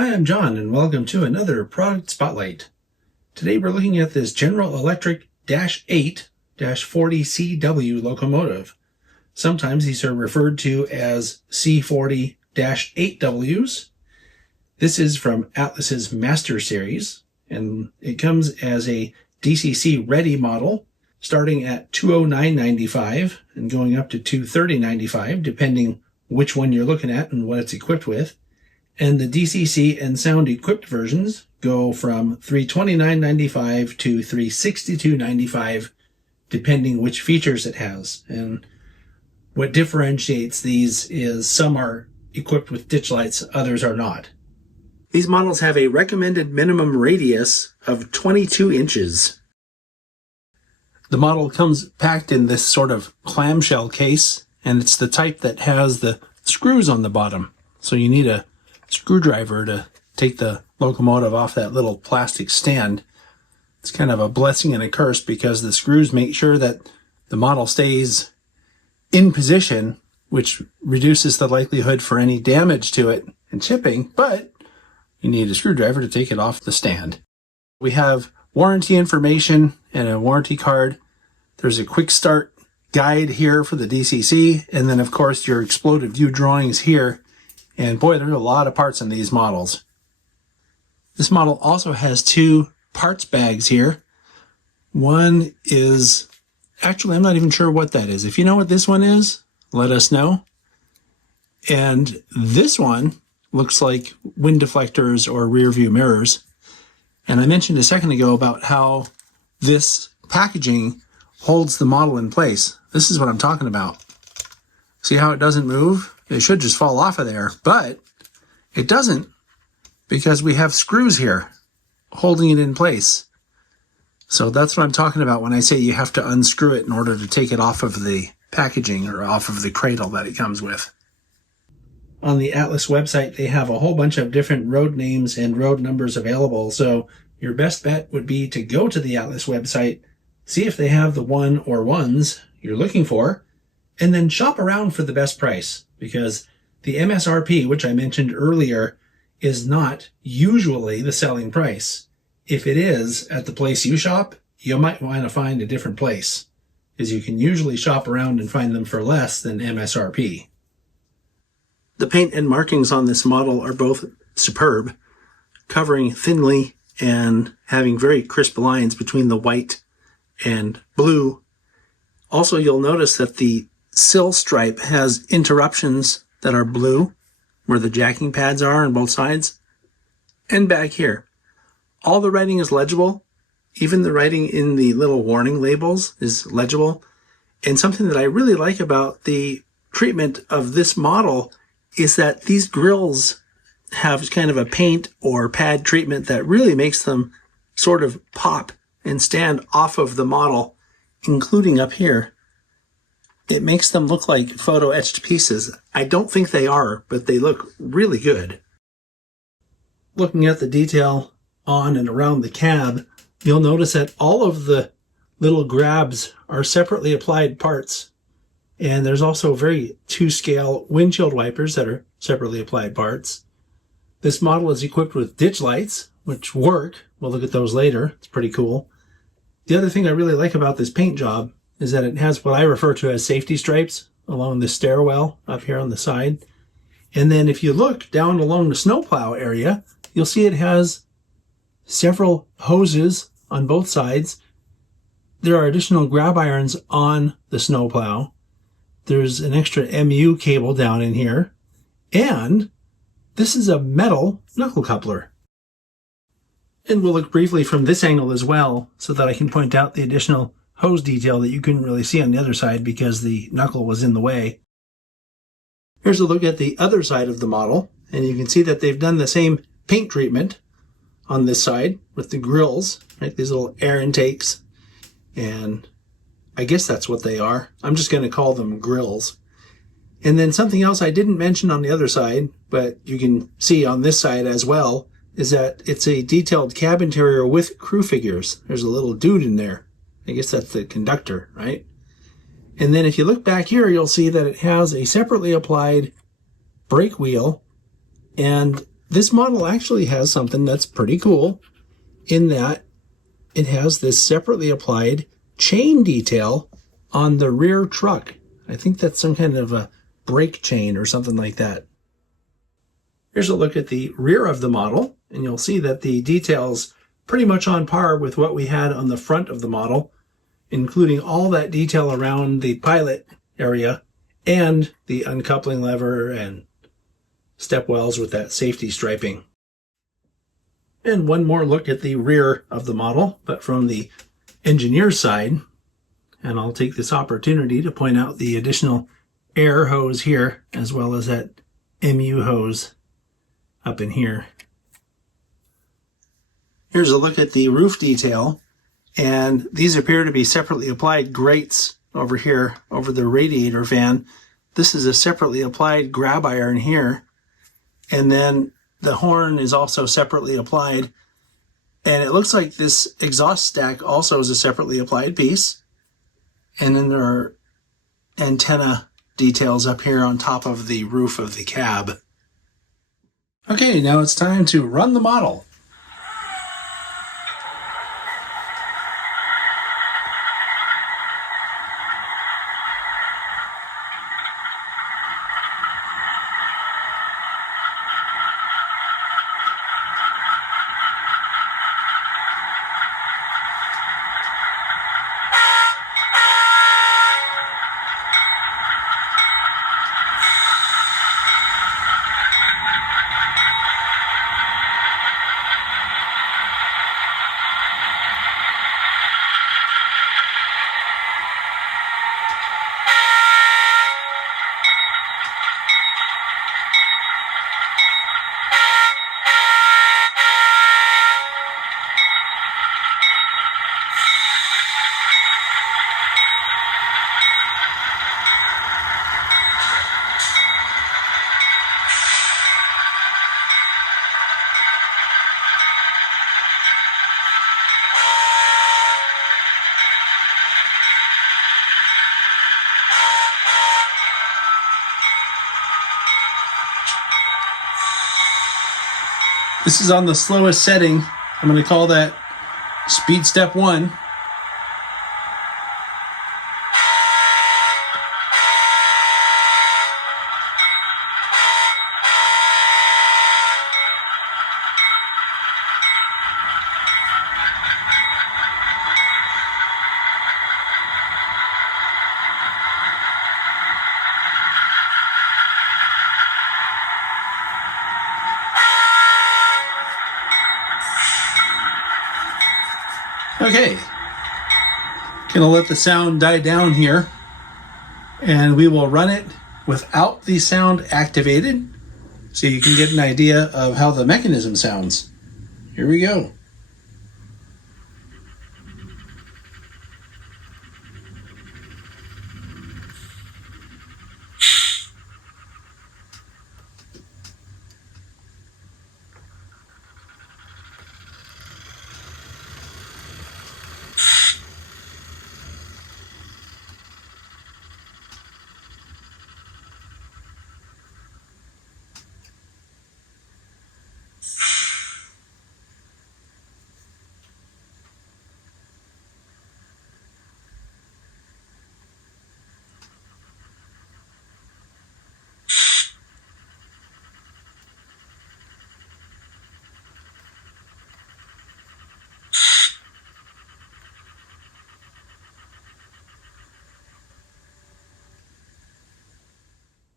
Hi, I'm John, and welcome to another Product Spotlight. Today we're looking at this General Electric -8-40CW locomotive. Sometimes these are referred to as C40-8Ws. This is from Atlas's Master Series, and it comes as a DCC ready model, starting at $209.95 and going up to $230.95, depending which one you're looking at and what it's equipped with. And the DCC and sound equipped versions go from $329.95 to $362.95, depending which features it has. And what differentiates these is some are equipped with ditch lights, others are not. These models have a recommended minimum radius of 22 inches. The model comes packed in this sort of clamshell case, and it's the type that has the screws on the bottom. So you need a screwdriver to take the locomotive off that little plastic stand. It's kind of a blessing and a curse because the screws make sure that the model stays in position, which reduces the likelihood for any damage to it and chipping, but you need a screwdriver to take it off the stand. We have warranty information and a warranty card. There's a quick start guide here for the DCC, and then of course your exploded view drawings here. And boy, there's a lot of parts in these models. This model also has two parts bags here. One is, actually I'm not even sure what that is. If you know what this one is, let us know. And this one looks like wind deflectors or rear view mirrors. And I mentioned a second ago about how this packaging holds the model in place. This is what I'm talking about. See how it doesn't move? It should just fall off of there, but it doesn't because we have screws here holding it in place. So that's what I'm talking about when I say you have to unscrew it in order to take it off of the packaging or off of the cradle that it comes with. On the Atlas website, they have a whole bunch of different road names and road numbers available, so your best bet would be to go to the Atlas website, see if they have the one or ones you're looking for, and then shop around for the best price, because the MSRP, which I mentioned earlier, is not usually the selling price. If it is at the place you shop, you might want to find a different place, because you can usually shop around and find them for less than MSRP. The paint and markings on this model are both superb, covering thinly and having very crisp lines between the white and blue. Also, you'll notice that the sill stripe has interruptions that are blue, where the jacking pads are on both sides, and back here. All the writing is legible. Even the writing in the little warning labels is legible. And something that I really like about the treatment of this model is that these grills have kind of a paint or pad treatment that really makes them sort of pop and stand off of the model, including up here. It makes them look like photo etched pieces. I don't think they are, but they look really good. Looking at the detail on and around the cab, you'll notice that all of the little grabs are separately applied parts. And there's also very 2-scale windshield wipers that are separately applied parts. This model is equipped with ditch lights, which work. We'll look at those later. It's pretty cool. The other thing I really like about this paint job is that it has what I refer to as safety stripes along the stairwell up here on the side. And then if you look down along the snowplow area, you'll see it has several hoses on both sides. There are additional grab irons on the snowplow. There's an extra MU cable down in here. And this is a metal knuckle coupler. And we'll look briefly from this angle as well so that I can point out the additional hose detail that you couldn't really see on the other side because the knuckle was in the way. Here's a look at the other side of the model, and you can see that they've done the same paint treatment on this side with the grills, right? These little air intakes, and I guess that's what they are. I'm just going to call them grills. And then something else I didn't mention on the other side, but you can see on this side as well, is that it's a detailed cab interior with crew figures. There's a little dude in there. I guess that's the conductor, right? And then if you look back here, you'll see that it has a separately applied brake wheel and This model actually has something that's pretty cool in that it has this separately applied chain detail on the rear truck. I think that's some kind of a brake chain or something like that. Here's a look at the rear of the model, and you'll see that the detail's pretty much on par with what we had on the front of the model, including all that detail around the pilot area and the uncoupling lever and step wells with that safety striping. And one more look at the rear of the model, but from the engineer's side. And I'll take this opportunity to point out the additional air hose here, as well as that MU hose up in here. Here's a look at the roof detail, and these appear to be separately applied grates over here over the radiator fan. This is a separately applied grab iron here, and then the horn is also separately applied, and it looks like this exhaust stack also is a separately applied piece. And then there are antenna details up here on top of the roof of the cab. Okay, now it's time to run the model. This is on the slowest setting. I'm going to call that speed step 1. Okay, gonna let the sound die down here, and we will run it without the sound activated so you can get an idea of how the mechanism sounds. Here we go.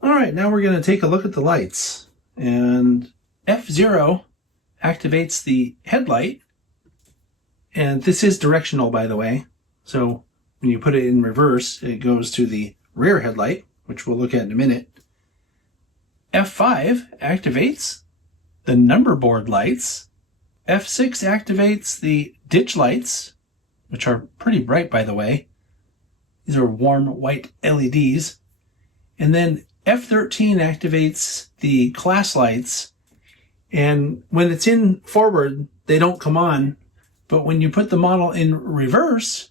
All right, now we're going to take a look at the lights. And F0 activates the headlight. And this is directional, by the way. So when you put it in reverse, it goes to the rear headlight, which we'll look at in a minute. F5 activates the number board lights. F6 activates the ditch lights, which are pretty bright, by the way. These are warm white LEDs. And then F13 activates the class lights. And when it's in forward, they don't come on. But when you put the model in reverse,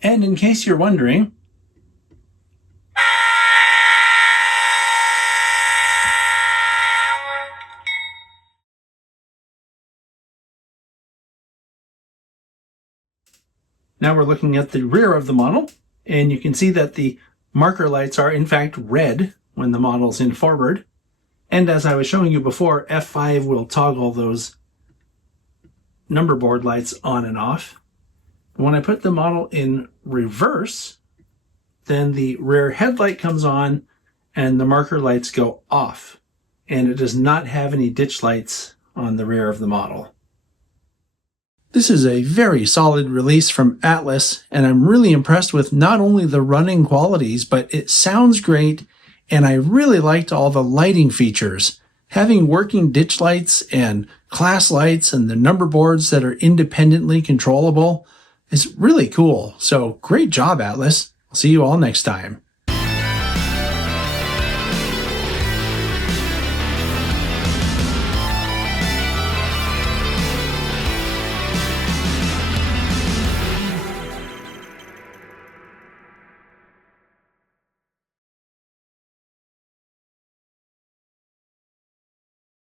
and in case you're wondering, Now we're looking at the rear of the model, and you can see that the marker lights are in fact red when the model's in forward. And as I was showing you before, F5 will toggle those number board lights on and off. When I put the model in reverse, then the rear headlight comes on and the marker lights go off. And it does not have any ditch lights on the rear of the model. This is a very solid release from Atlas, and I'm really impressed with not only the running qualities, but it sounds great, and I really liked all the lighting features. Having working ditch lights and class lights and the number boards that are independently controllable is really cool. So great job, Atlas. I'll see you all next time.